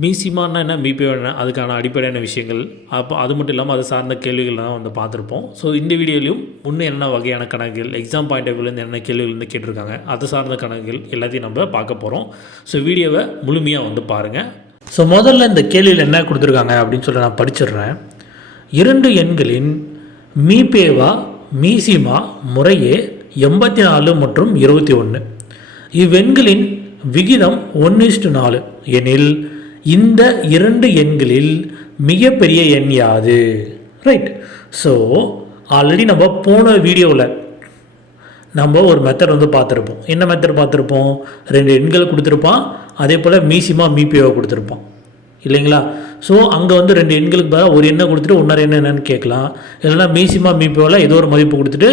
மீசிமான்னா என்ன? மீபேவா என்ன? அதுக்கான அடிப்படையான விஷயங்கள். அப்போ அது மட்டும் இல்லாமல் அது சார்ந்த கேள்விகள் தான் வந்து பார்த்துருப்போம். ஸோ இந்த வீடியோலையும் இன்னும் என்ன வகையான கணக்குகள் எக்ஸாம் பாயிண்ட் ஆஃப் வியூலேருந்து என்ன கேள்விகள் வந்து கேட்டிருக்காங்க அது சார்ந்த கணக்குகள் எல்லாத்தையும் நம்ம பார்க்க போகிறோம் ஸோ வீடியோவை முழுமையாக வந்து பாருங்கள் ஸோ முதல்ல இந்த கேள்வியில் என்ன கொடுத்துருக்காங்க அப்படின்னு சொல்லி நான் படிச்சிடுறேன். இரண்டு எண்களின் மீபேவா மீசிமா முறையே எண்பத்தி நாலு மற்றும் இருபத்தி ஒன்று இவ்வெண்களின் விகிதம் ஒன்று இஸ்டு நாலு. எனில் இந்த இரண்டு எண்களில் மிகப்பெரிய எண் யாது? ரைட் ஸோ ஆல்ரெடி நம்ம போன வீடியோவில் நம்ம ஒரு மெத்தட் வந்து பார்த்துருப்போம். என்ன மெத்தட் பார்த்துருப்போம்? ரெண்டு எண்கள் கொடுத்துருப்பான். அதே போல் மீசிமா மீபிஓ கொடுத்துருப்பான். இல்லைங்களா? ஸோ அங்கே வந்து ரெண்டு எண்களுக்கு பதிலாக ஒரு எண்ணை கொடுத்துட்டு இன்னொரு எண்ணம் என்னன்னு கேட்கலாம். இல்லைன்னா மீசிமா மீபிஓவில் ஏதோ ஒரு மதிப்பு கொடுத்துட்டு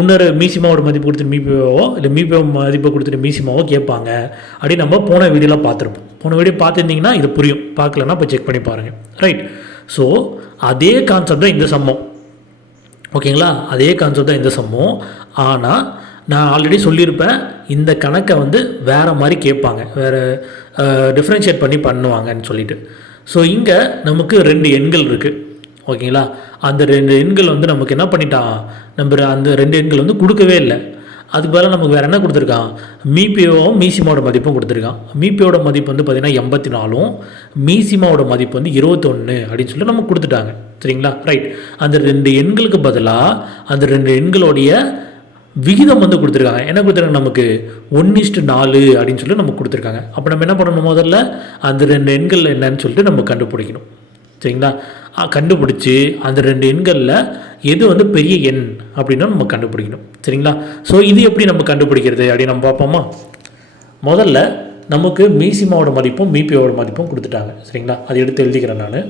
இன்னொரு மீசிமாவோட மதிப்பு கொடுத்துட்டு மீபிஓவோ இல்லை மீபிஓ மதிப்பு கொடுத்துட்டு மீசிமாவோ கேட்பாங்க. அப்படி நம்ம போன வீடியோலாம் பார்த்துருப்போம். போன வீடியோ பார்த்துருந்தீங்கன்னா இது புரியும். பார்க்கலன்னா இப்போ செக் பண்ணி பாருங்கள் ரைட் ஸோ அதே கான்செப்ட் தான் இந்த சம்மம். ஓகேங்களா அதே கான்செப்ட் தான் இந்த சம்மம். ஆனால் நான் ஆல்ரெடி சொல்லியிருப்பேன் இந்த கணக்கை வந்து வேறு மாதிரி கேட்பாங்க வேறு டிஃப்ரென்ஷியேட் பண்ணி பண்ணுவாங்கன்னு சொல்லிட்டு. ஸோ இங்கே நமக்கு ரெண்டு எண்கள் இருக்குது ஓகேங்களா? அந்த ரெண்டு எண்கள் வந்து நமக்கு என்ன பண்ணிட்டான்? நம்ம அந்த ரெண்டு எண்கள் வந்து கொடுக்கவே இல்லை. அதுக்கு பதிலாக நமக்கு வேறு என்ன கொடுத்துருக்கான்? மீபியோவும் மீசிமாவோட மதிப்பும் கொடுத்துருக்கான். மீபியோட மதிப்பு வந்து பார்த்திங்கன்னா எண்பத்தி நாலும் மீசிமாவோட மதிப்பு வந்து இருபத்தொன்று அப்படின்னு சொல்லி நமக்கு கொடுத்துட்டாங்க. சரிங்களா? ரைட் அந்த ரெண்டு எண்களுக்கு பதிலாக அந்த ரெண்டு எண்களுடைய விகிதம் வந்து கொடுத்துருக்காங்க. என்ன கொடுத்துருக்காங்க? நமக்கு ஒன்று இஸ்ட்டு நாலு அப்படின்னு சொல்லி நமக்கு கொடுத்துருக்காங்க. அப்போ நம்ம என்ன பண்ணணும் முதல்ல? அந்த ரெண்டு எண்கள் என்னன்னு சொல்லிட்டு நம்ம கண்டுபிடிக்கணும். சரிங்களா? கண்டுபிடிச்சி அந்த ரெண்டு எண்களில் எது வந்து பெரிய எண் அப்படின்னா நம்ம கண்டுபிடிக்கணும். சரிங்களா? ஸோ இது எப்படி நம்ம கண்டுபிடிக்கிறது? அப்படின்னு நம்ம பார்ப்போமா? முதல்ல நமக்கு மீசிமாவோட மதிப்பும் மீபியோட மதிப்பும் கொடுத்துட்டாங்க. சரிங்களா? அதை எடுத்து எழுதிக்கிறேன் நான்.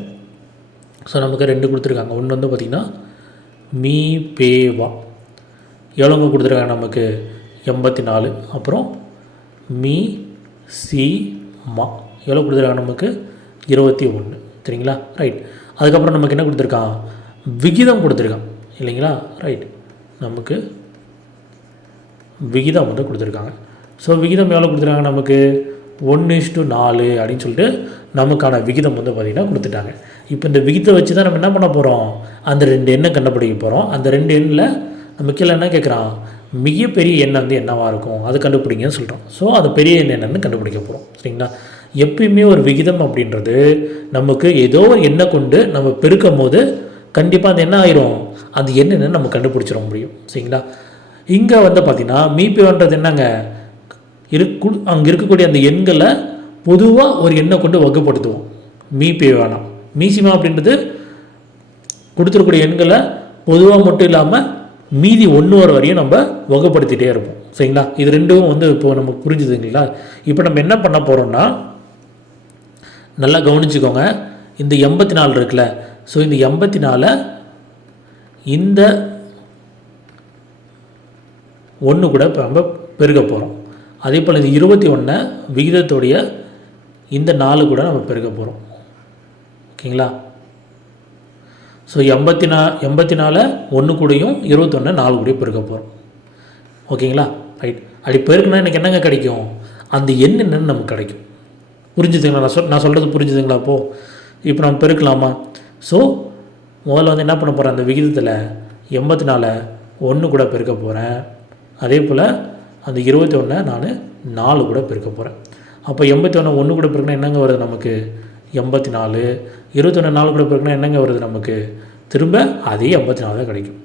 ஸோ நமக்கு ரெண்டு கொடுத்துருக்காங்க. ஒன்று வந்து பார்த்திங்கன்னா மீ பேவா எவ்வளோங்க கொடுத்துருக்காங்க நமக்கு எண்பத்தி நாலு அப்புறம் மீ சி மா. எவ்வளோ கொடுத்துருக்காங்க நமக்கு? இருபத்தி ஒன்று. சரிங்களா? ரைட் அதுக்கப்புறம் நமக்கு என்ன கொடுத்துருக்கான்? விகிதம் கொடுத்துருக்கான். இல்லைங்களா? ரைட் நமக்கு விகிதம் வந்து கொடுத்துருக்காங்க. ஸோ விகிதம் எவ்வளோ கொடுத்துருக்காங்க நமக்கு? ஒன்று இஷ்டு நாலு அப்படின்னு சொல்லிட்டு நமக்கான விகிதம் வந்து பார்த்திங்கன்னா கொடுத்துட்டாங்க. இப்போ இந்த விகிதத்தை வச்சு தான் நம்ம என்ன பண்ண போகிறோம் அந்த ரெண்டு எண்ணை கண்டுபிடிக்க போகிறோம் அந்த ரெண்டு எண்ணில் நம்ம என்ன கேட்குறான்? மிகப்பெரிய எண்ணெய் வந்து என்னவாக இருக்கும்? அது கண்டுபிடிங்கன்னு சொல்கிறோம் ஸோ அது பெரிய எண் என்னன்னு கண்டுபிடிக்க போகிறோம் சரிங்களா? எப்பயுமே ஒரு விகிதம் அப்படின்றது நமக்கு ஏதோ ஒரு எண்ணெய் கொண்டு நம்ம பெருக்கும் போது கண்டிப்பாக அது என்ன ஆயிரும்? அது என்னென்னு நம்ம கண்டுபிடிச்சிட முடியும். சரிங்களா? இங்கே வந்து பார்த்திங்கன்னா மீபியோன்றது என்னங்க? இருக்கு அங்கே இருக்கக்கூடிய அந்த எண்களை பொதுவாக ஒரு எண்ணை கொண்டு வகுப்படுத்துவோம். மீபே வேணாம். மீசிமா அப்படின்றது கொடுத்துருக்கூடிய எண்களை பொதுவாக மட்டும் இல்லாமல் மீதி ஒன்று வர வரையும் நம்ம வகைப்படுத்திட்டே இருப்போம். சரிங்களா? இது ரெண்டும் வந்து இப்போ நம்ம புரிஞ்சுதுங்களா? இப்போ நம்ம என்ன பண்ண போகிறோம்னா நல்லா கவனிச்சுக்கோங்க. இந்த எண்பத்தி நாலு இருக்குல்ல? ஸோ இந்த எண்பத்தி நாலை இந்த ஒன்று கூட இப்போ நம்ம பெருக போகிறோம் அதே போல் இந்த இருபத்தி ஒன்றை விகிதத்துடைய இந்த நாலு கூட நம்ம பெருக போகிறோம் ஓகேங்களா? ஸோ எண்பத்தி நா எண்பத்தி நாலு ஒன்று கூடயும் இருபத்தொன்று நாலு கூடையும் பெருக்க போகிறோம் ஓகேங்களா ரைட் அப்படி பெருக்குனா எனக்கு என்னங்க கிடைக்கும்? அந்த எண் என்னென்னு நமக்கு கிடைக்கும். புரிஞ்சுதுங்களா? நான் சொல் நான் சொல்கிறது புரிஞ்சுதுங்களா? அப்போது இப்போ நம்ம பெருக்கலாமா? ஸோ முதல்ல வந்து என்ன பண்ண போகிறேன் அந்த விகிதத்தில் எண்பத்தி நாலு ஒன்று கூட பெருக்க போகிறேன் அதே போல் அந்த இருபத்தி ஒன்றை நான் நாலு கூட பெருக்க போகிறேன் அப்போ எண்பத்தி ஒன்று ஒன்று கூட பெருக்கினா என்னங்க வருது நமக்கு? எண்பத்தி நாலு இருபத்தொன்று நாலு கூட பெருக்கினா என்னங்க வருது நமக்கு? திரும்ப அதே எண்பத்தி நாலு தான் கிடைக்கும்.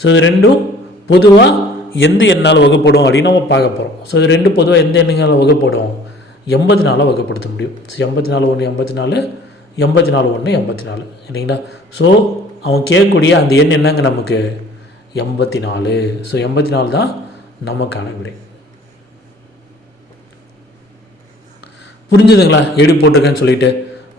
ஸோ இது ரெண்டும் பொதுவாக எந்த எண்ணால் வகுப்படும் அப்படின்னு நம்ம பார்க்க போகிறோம் ஸோ இது ரெண்டும் பொதுவாக எந்த எண்ணுங்களால் வகுப்படும்? எண்பத்தி நாலாக வகுப்படுத்த முடியும். ஸோ எண்பத்தி நாலு ஒன்று எண்பத்தி நாலு எண்பத்தி நாலு ஒன்று எண்பத்தி நாலு. இல்லைங்களா? ஸோ அவன் கேட்கக்கூடிய அந்த எண் என்னங்க நமக்கு? எண்பத்தி நாலு. ஸோ எண்பத்தி நாலு தான் நமக்கான விடை. புரிஞ்சுதுங்களா? எப்படி போட்டிருக்கேன்னு சொல்லிட்டு.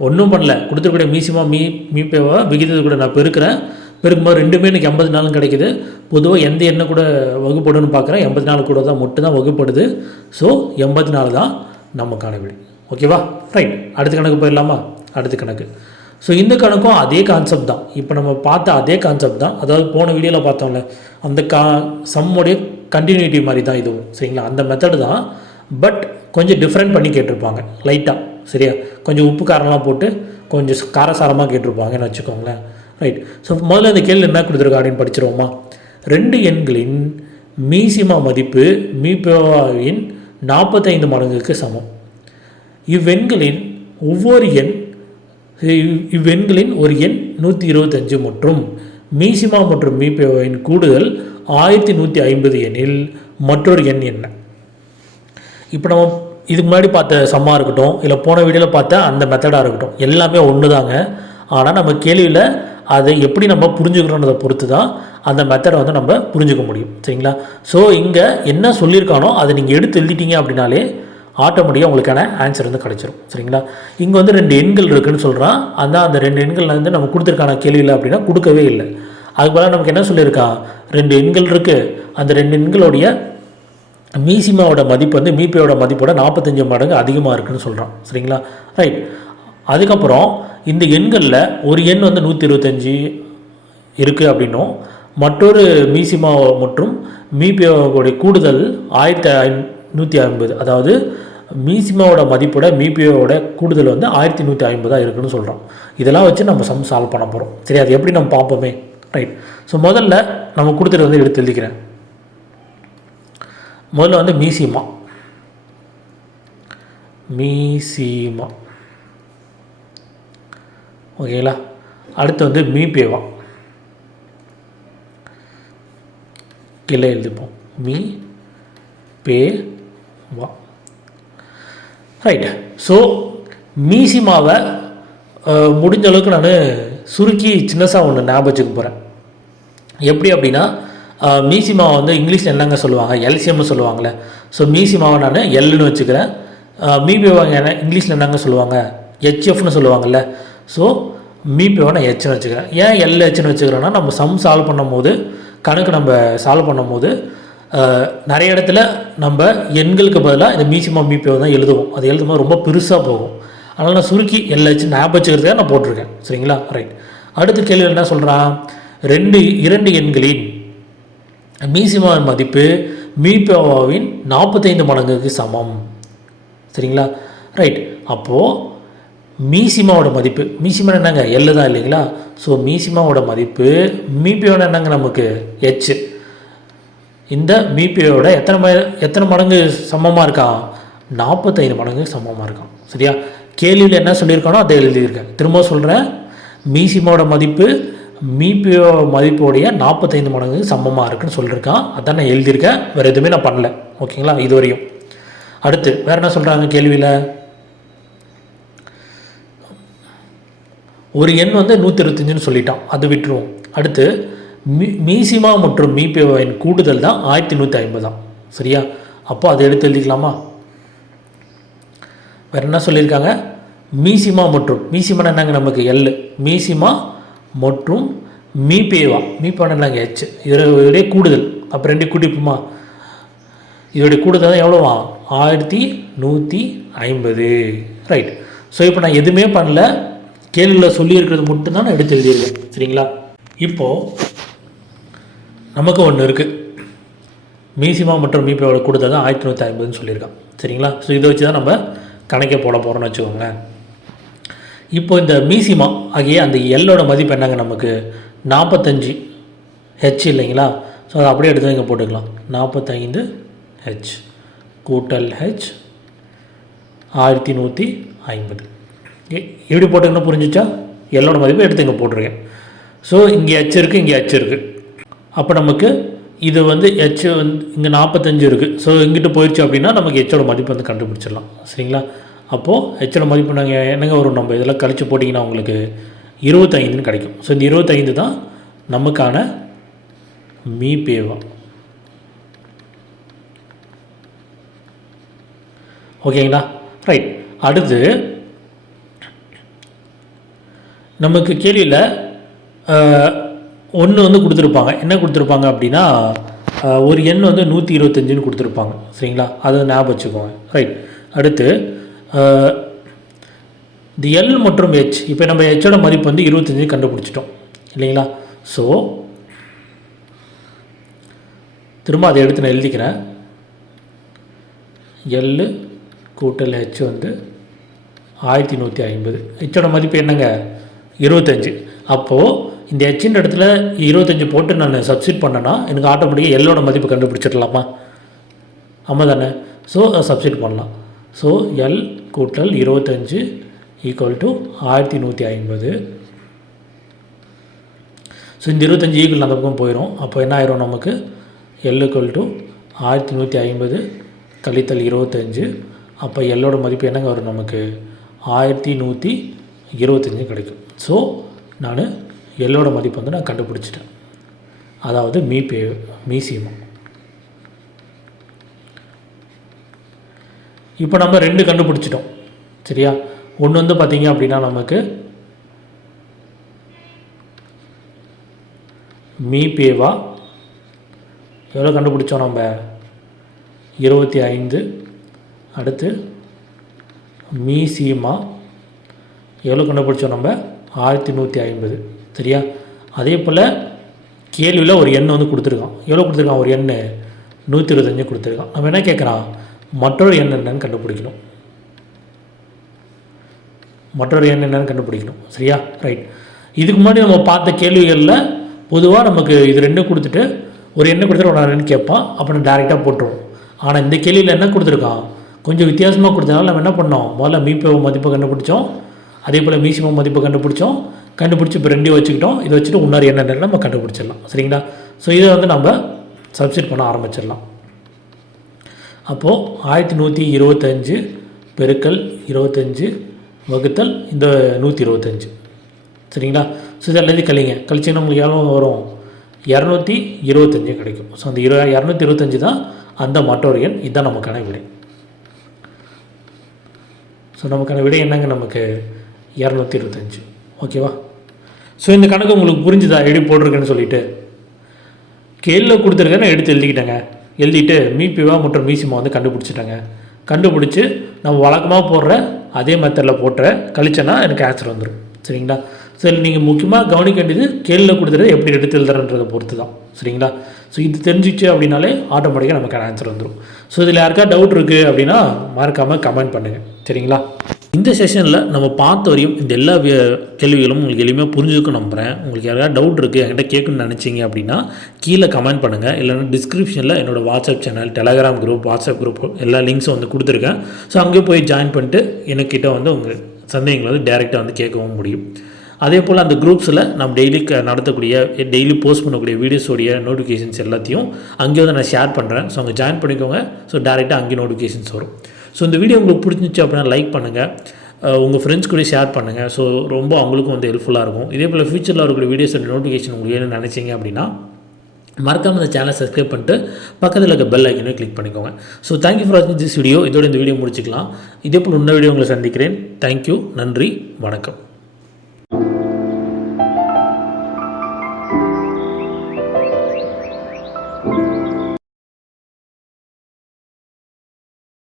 ஒன்றும் பண்ணல. கொடுத்துருக்கூடிய மீசிமா மீ மீப்பேவா விகிதத்தை கூட நான் பெருக்கிறேன். பெருக்கும்போது ரெண்டுமே எனக்கு எண்பது நாளும் கிடைக்குது. பொதுவாக எந்த எண்ணெய் கூட வகுப்படுன்னு பார்க்குறேன். எண்பத்தி நாலு கூட தான் மட்டும் தான் வகுப்படுது. ஸோ எண்பத்தி நாலு தான் நமக்கான விடை ஓகேவா ரைட் அடுத்த கணக்கு போயிடலாமா? அடுத்த கணக்கு. ஸோ இந்த கணக்கும் அதே கான்செப்ட் தான். இப்போ நம்ம பார்த்த அதே கான்செப்ட் தான். அதாவது போன வீடியோவில் பார்த்தோம்ல அந்த கா சம்முடைய கண்டினியூட்டி மாதிரி தான் இதுவும். சரிங்களா? அந்த மெத்தடு தான். பட் கொஞ்சம் டிஃப்ரெண்ட் பண்ணி கேட்டிருப்பாங்க லைட்டாக சரியா? கொஞ்சம் உப்பு காரம்லாம் போட்டு கொஞ்சம் காரசாரமாக கேட்டிருப்பாங்கன்னு வச்சுக்கோங்களேன். ரைட் ஸோ முதல்ல இந்த கேள்வி என்ன கொடுத்துருக்கா அப்படின்னு படிச்சிருவோமா? ரெண்டு எண்களின் மீசிமா மதிப்பு மீபோவாவின் நாற்பத்தைந்து மடங்குக்கு சமம். இவ்வெண்களின் ஒவ்வொரு எண் இவ்- இவ்வெண்களின் ஒரு எண் நூற்றி இருபத்தஞ்சு மற்றும் மீசிமா மற்றும் மீபோவாவின் கூடுதல் ஆயிரத்தி நூற்றி ஐம்பது எண்ணில் மற்றொரு எண் என்ன? இப்போ நம்ம இதுக்கு முன்னாடி பார்த்த சம்மா இருக்கட்டும் இல்லை போன வீடியோவில் பார்த்த அந்த மெத்தடாக இருக்கட்டும் எல்லாமே ஒன்று தாங்க ஆனால் நம்ம கேள்வியில் அதை எப்படி நம்ம புரிஞ்சுக்கிறோன்றதை பொறுத்து தான் அந்த மெத்தடை வந்து நம்ம புரிஞ்சுக்க முடியும். சரிங்களா? ஸோ இங்கே என்ன சொல்லியிருக்கானோ அதை நீங்கள் எடுத்து எழுதிட்டீங்க அப்படின்னாலே ஆட்டோமேட்டிக்காக உங்களுக்கான ஆன்சர் வந்து கிடச்சிரும். சரிங்களா? இங்கே வந்து ரெண்டு எண்கள் இருக்குதுன்னு சொல்கிறான் அந்த அந்த ரெண்டு எண்கள் வந்து நம்ம கொடுத்துருக்கான கேள்வியில் அப்படின்னா கொடுக்கவே இல்லை. அதுக்கு பதிலாக நமக்கு என்ன சொல்லியிருக்கா ரெண்டு எண்கள் இருக்குது அந்த ரெண்டு எண்களுடைய மீசிமாவோட மதிப்பு வந்து மீபியோட மதிப்போட நாற்பத்தஞ்சு மடங்கு அதிகமாக இருக்குன்னு சொல்கிறான் சரிங்களா? ரைட் அதுக்கப்புறம் இந்த எண்களில் ஒரு எண் வந்து நூற்றி இருபத்தஞ்சி இருக்குது அப்படின்னும் மற்றொரு மீசிமா மற்றும் மீபியோடைய கூடுதல் ஆயிரத்தி நூற்றி ஐம்பது. அதாவது மீசிமாவோட மதிப்போட மீபியோட கூடுதல் வந்து ஆயிரத்தி நூற்றி ஐம்பதாக இருக்குன்னு சொல்கிறோம் இதெல்லாம் வச்சு நம்ம சம் சால்வ் பண்ண போகிறோம் சரி அது எப்படி நம்ம பார்ப்போமே? ரைட் ஸோ முதல்ல நம்ம கொடுத்துட்டு வந்து எடுத்து எழுதிக்கிறேன். முதல்ல வந்து மீசிமா மீசிமா ஓகேங்களா? அடுத்து வந்து மீபேவா. கீழே எழுதிப்போம். மீ பே வா ரைட் ஸோ மீசிமாவை முடிஞ்ச அளவுக்கு நான் சுருக்கி சின்னசாக ஒன்று ஞாபகம் வச்சுக்க போகிறேன் எப்படி அப்படின்னா மீசிமாவை வந்து இங்கிலீஷில் என்னங்க சொல்லுவாங்க? எல்சியம்னு சொல்லுவாங்களே ஸோ மீசிமாவை நான் எல்லுன்னு வச்சுக்கிறேன். மீபிவாங்க என்ன? இங்கிலீஷில் என்னங்க சொல்லுவாங்க? ஹெச்எஃப்னு சொல்லுவாங்கள்ல ஸோ மீபிவை நான் ஹெச்னு வச்சுக்கிறேன். ஏன் எல் ஹெச்னு வச்சுக்கிறேன்னா நம்ம சம் சால்வ் பண்ணும்போது கணக்கு நம்ம சால்வ் பண்ணும்போது நிறைய இடத்துல நம்ம எண்களுக்கு பதிலாக இந்த மீசிமா மீபிஓ தான் எழுதுவோம். அது எழுதும்போது ரொம்ப பெருசாக போகும். அதனால் நான் சுருக்கி எல் ஹெச்னு ஞாபகம் வச்சுக்கிறதுக்காக நான் போட்டிருக்கேன். சரிங்களா? ரைட் அடுத்த கேள்வி என்ன சொல்கிறான் ரெண்டு இரண்டு எண்களின் மீசிமாவின் மதிப்பு மீபாவாவின் நாற்பத்தைந்து மடங்குக்கு சமம். சரிங்களா? ரைட் அப்போது மீசிமாவோட மதிப்பு மீசிமா என்னங்க? எல்லு தான் இல்லைங்களா? ஸோ மீசிமாவோட மதிப்பு மீபியோட என்னங்க நமக்கு? ஹெச் இந்த மீபியோட எத்தனை ம எத்தனை மடங்கு சமமாக இருக்கான்? நாற்பத்தைந்து மடங்கு சமமாக இருக்கான். சரியா? கேள்வியில் என்ன சொல்லியிருக்கானோ அதை எழுதியிருக்கேன். திரும்ப சொல்கிறேன் மீசிமாவோட மதிப்பு மீபியோ மதிப்போடைய நாற்பத்தைந்து மடங்கு சமமாக இருக்குன்னு சொல்லியிருக்கான் அதான் நான் எழுதியிருக்கேன். வேறு எதுவுமே நான் பண்ணல. ஓகேங்களா? இது வரையும். அடுத்து வேறு என்ன சொல்கிறாங்க கேள்வியில்? ஒரு எண் வந்து நூற்றி இருபத்தஞ்சுன்னு சொல்லிட்டான். அது விட்டுருவோம். அடுத்து மீ மீசிமா மற்றும் மீபியோவின் கூடுதல் தான் ஆயிரத்தி நூற்றி ஐம்பதாம் சரியா? அப்போ அதை எடுத்து எழுதிக்கலாமா? வேறு என்ன சொல்லியிருக்காங்க? மீசிமா மற்றும் மீசிமானா என்னங்க நமக்கு எல் மீசிமா மற்றும் மீபேவா மீபான ஹெச் இதோடைய கூடுதல். அப்போ ரெண்டு கூட்டிப்போமா? இதோடைய கூடுதல் தான் எவ்வளோவா ஆயிரத்தி நூற்றி ஐம்பது. ரைட் ஸோ இப்போ நான் எதுவுமே பண்ணல. கேள்வியில் சொல்லியிருக்கிறது மட்டும்தான் நான் எடுத்து எழுதியிருக்கேன். சரிங்களா? இப்போது நமக்கு ஒன்று இருக்குது மீசிமா மற்றும் மீபியோட கூடுதல் தான் ஆயிரத்தி நூற்றி ஐம்பதுன்னு சொல்லியிருக்கான். சரிங்களா? ஸோ இதை வச்சு தான் நம்ம கணக்கே போட போகிறோம்னு வச்சுக்கோங்களேன். இப்போ இந்த மீசிமா ஆகிய அந்த எல்லோட மதிப்பு என்னங்க நமக்கு? நாற்பத்தஞ்சு ஹெச் இல்லைங்களா? ஸோ அதை அப்படியே எடுத்து இங்கே போட்டுக்கலாம். நாற்பத்தைந்து ஹெச் கூட்டல் ஹெச் ஆயிரத்தி நூற்றி ஐம்பது. எப்படி போட்டுங்கன்னா புரிஞ்சிச்சா? எல்லோட மதிப்பு எடுத்து இங்கே போட்டிருக்கேன். ஸோ இங்கே ஹெச் இருக்குது இங்கே ஹெச் இருக்குது அப்போ நமக்கு இது வந்து ஹெச் வந்து இங்கே நாற்பத்தஞ்சு இருக்குது ஸோ இங்கிட்டு போயிடுச்சு அப்படின்னா நமக்கு ஹெச்சோட மதிப்பு வந்து கண்டுபிடிச்சிடலாம். சரிங்களா? அப்போது ஹெச்சோட மதிப்பு நாங்கள் என்னங்க வரும்? நம்ம இதெல்லாம் கழித்து போட்டிங்கன்னா உங்களுக்கு இருபத்தைந்துன்னு கிடைக்கும். ஸோ இந்த இருபத்தைந்து தான் நமக்கான மீ பேவா. ஓகேங்களா? ரைட் அடுத்து நமக்கு கேள்வியில் ஒன்று வந்து கொடுத்துருப்பாங்க. என்ன கொடுத்துருப்பாங்க அப்படின்னா ஒரு எண் வந்து நூற்றி இருபத்தஞ்சுன்னு கொடுத்துருப்பாங்க. சரிங்களா? அதை ஞாபகம் வச்சுக்கோங்க. ரைட் அடுத்து தி எல் மற்றும் ஹெச் இப்போ நம்ம ஹெச்சோட மதிப்பு வந்து இருபத்தஞ்சி கண்டுபிடிச்சிட்டோம். இல்லைங்களா? ஸோ திரும்ப அதை எடுத்து நான் எழுதிக்கிறேன். எல் கூட்டல் ஹெச் வந்து ஆயிரத்தி நூற்றி ஐம்பது. ஹெச்சோட மதிப்பு என்னங்க? இருபத்தஞ்சி. அப்போது இந்த ஹெச்சின் இடத்துல இருபத்தஞ்சி போட்டு நான் சப்ஸ்டிட் பண்ணேன்னா எனக்கு ஆட்டோமேட்டிக்காக எல்லோட மதிப்பு கண்டுபிடிச்சிடலாமா? ஆமாம் தானே. ஸோ சப்ஸ்டிட் பண்ணலாம். ஸோ எல் கூட்டல் இருபத்தஞ்சு ஈக்குவல் டு ஆயிரத்தி நூற்றி ஐம்பது. ஸோ இந்த இருபத்தஞ்சி ஈக்குவல் அந்த பக்கம் போயிடும் அப்போ என்ன ஆயிரும் நமக்கு? எல் ஈக்குவல் டு ஆயிரத்தி நூற்றி ஐம்பது கழித்தல் இருபத்தஞ்சு. அப்போ எல்லோட மதிப்பு என்னங்க வரும் நமக்கு? ஆயிரத்தி நூற்றி இருபத்தஞ்சு கிடைக்கும். ஸோ நான் எல்லோட மதிப்பு வந்து நான் கண்டுபிடிச்சிட்டேன். அதாவது மீ பே மீசியமாக இப்போ நம்ம ரெண்டு கண்டுபிடிச்சிட்டோம். சரியா? ஒன்று வந்து பார்த்தீங்க அப்படின்னா நமக்கு மீ பேவா எவ்வளோ கண்டுபிடிச்சோம் நம்ம? இருபத்தி ஐந்து. அடுத்து மீ சீமா எவ்வளோ கண்டுபிடிச்சோம் நம்ம? ஆயிரத்தி நூற்றி ஐம்பது. சரியா? அதே போல் கேள்வியில் ஒரு எண் வந்து கொடுத்துருக்கான். எவ்வளோ கொடுத்துருக்கான்? ஒரு எண்ணு. நூற்றி இருபத்தஞ்சு கொடுத்துருக்கான். நம்ம என்ன கேட்குறான் மற்றொரு எண் என்னன்னு கண்டுபிடிக்கணும். மற்றொரு எண் என்னன்னு கண்டுபிடிக்கணும். சரியா? ரைட் இதுக்கு முன்னாடி நம்ம பார்த்த கேள்விகளில் பொதுவாக நமக்கு இது ரெண்டும் கொடுத்துட்டு ஒரு எண்ணெய் கொடுத்துட்டு ஒரு ரெண்டு கேட்பான். அப்புறம் டேரெக்டாக போட்டுருவோம். ஆனால் இந்த கேள்வியில் என்ன கொடுத்துருக்கான்? கொஞ்சம் வித்தியாசமாக கொடுத்தனால நம்ம என்ன பண்ணோம்? முதல்ல மீப்போ மதிப்பை கண்டுபிடிச்சோம். அதே போல் மீசிமம் மதிப்பை கண்டுபிடிச்சோம். கண்டுபிடிச்சி இப்போ ரெண்டையும் வச்சுக்கிட்டோம். இதை வச்சுட்டு இன்னொரு என்னென்ன நம்ம கண்டுபிடிச்சிடலாம். சரிங்களா? ஸோ இதை வந்து நம்ம சப்ஸ்டிட் பண்ண ஆரம்பிச்சிடலாம். அப்போது ஆயிரத்தி நூற்றி இருபத்தஞ்சு பெருக்கல் இருபத்தஞ்சு வகுத்தல் இந்த நூற்றி இருபத்தஞ்சு. சரிங்களா? ஸோ இதை எல்லாத்தையும் கழிங்க. கழிச்சிங்கன்னா உங்களுக்கு எவ்வளோ வரும்? இரநூத்தி இருபத்தஞ்சு கிடைக்கும். ஸோ அந்த இரு இரநூத்தி இருபத்தஞ்சு தான் அந்த மற்றொரு எண். இதுதான் நமக்கான விடை. ஸோ நமக்கான விடை என்னங்க நமக்கு? இரநூத்தி இருபத்தஞ்சு. ஓகேவா? ஸோ இந்த கணக்கு உங்களுக்கு புரிஞ்சுதா? எப்படி போட்டிருக்கேன்னு சொல்லிட்டு. கேள்வியில் கொடுத்துருக்கேன் நான் எடுத்து எழுதிக்கிட்டேங்க. எழுதிட்டு மீபிவா மற்றும் மீசிமா வந்து கண்டுபிடிச்சிட்டாங்க. கண்டுபிடிச்சி நம்ம வழக்கமாக போடுற அதே மெத்தடில் போட்டுற கழிச்சேன்னா எனக்கு ஆன்சர் வந்துடும் சரிங்களா? சரி நீங்கள் முக்கியமாக கவனிக்க வேண்டியது கேள்வியில் கொடுத்துறது எப்படி எடுத்து எழுதுறன்றதை பொறுத்து தான் சரிங்களா? ஸோ இது தெரிஞ்சிச்சு அப்படின்னாலே ஆட்டோமேட்டிக்காக நமக்கு ஆன்சர் வந்துடும் ஸோ இதில் யாருக்கா டவுட் இருக்குது அப்படின்னா மறக்காமல் கமெண்ட் பண்ணுங்கள் சரிங்களா? இந்த செஷனில் நம்ம பார்த்த வரையும் இந்த எல்லா கேள்விகளும் உங்களுக்கு எளிமையாக புரிஞ்சுக்க நம்புகிறேன் உங்களுக்கு யாராவது டவுட் இருக்குது என்கிட்ட கேட்கணும்னு நினச்சிங்க அப்படின்னா கீழே கமெண்ட் பண்ணுங்கள் இல்லைன்னா டிஸ்கிரிப்ஷனில் என்னோடய WhatsApp channel telegram group WhatsApp group எல்லா லிங்க்ஸும் வந்து கொடுத்துருக்கேன். ஸோ அங்கே போய் ஜாயின் பண்ணிட்டு எனக்கிட்ட வந்து உங்கள் சந்தேகங்களை வந்து டேரெக்டாக வந்து கேட்கவும் முடியும். அதே போல் அந்த குரூப்ஸில் நம்ம டெய்லி நடத்தக்கூடிய டெய்லி போஸ்ட் பண்ணக்கூடிய வீடியோஸோடைய நோட்டிஃபிகேஷன்ஸ் எல்லாத்தையும் அங்கே வந்து நான் ஷேர் பண்ணுறேன் ஸோ அங்கே ஜாயின் பண்ணிக்கோங்க. ஸோ டேரெக்டாக அங்கே நோட்டிஃபிகேஷன்ஸ் வரும். ஸோ இந்த வீடியோ உங்களுக்கு பிடிச்சிருந்துச்சு அப்படின்னா லைக் பண்ணுங்கள் உங்கள் ஃப்ரெண்ட்ஸ் கூட ஷேர் பண்ணுங்கள் ஸோ ரொம்ப அவங்களுக்கும் வந்து ஹெல்ப்ஃபுல்லாக இருக்கும். இதே போல் ஃபியூச்சரில் வரக்கூடிய வீடியோஸ் நோட்டிஃபிகேஷன் உங்களுக்கு வேணும்னு நினச்சிங்க அப்படின்னா மறக்காமல் இந்த சேனலை சப்ஸ்கிரைப் பண்ணிட்டு பக்கத்தில் இருக்க பெல் ஐக்கனே கிளிக் பண்ணிக்கோங்க. ஸோ தேங்க்யூ ஃபார் வாட்சிங் திஸ் வீடியோ இதோட இந்த வீடியோ முடிச்சுக்கலாம். இதே போல் இன்னொரு வீடியோ உங்களை சந்திக்கிறேன். தேங்க்யூ நன்றி. வணக்கம்.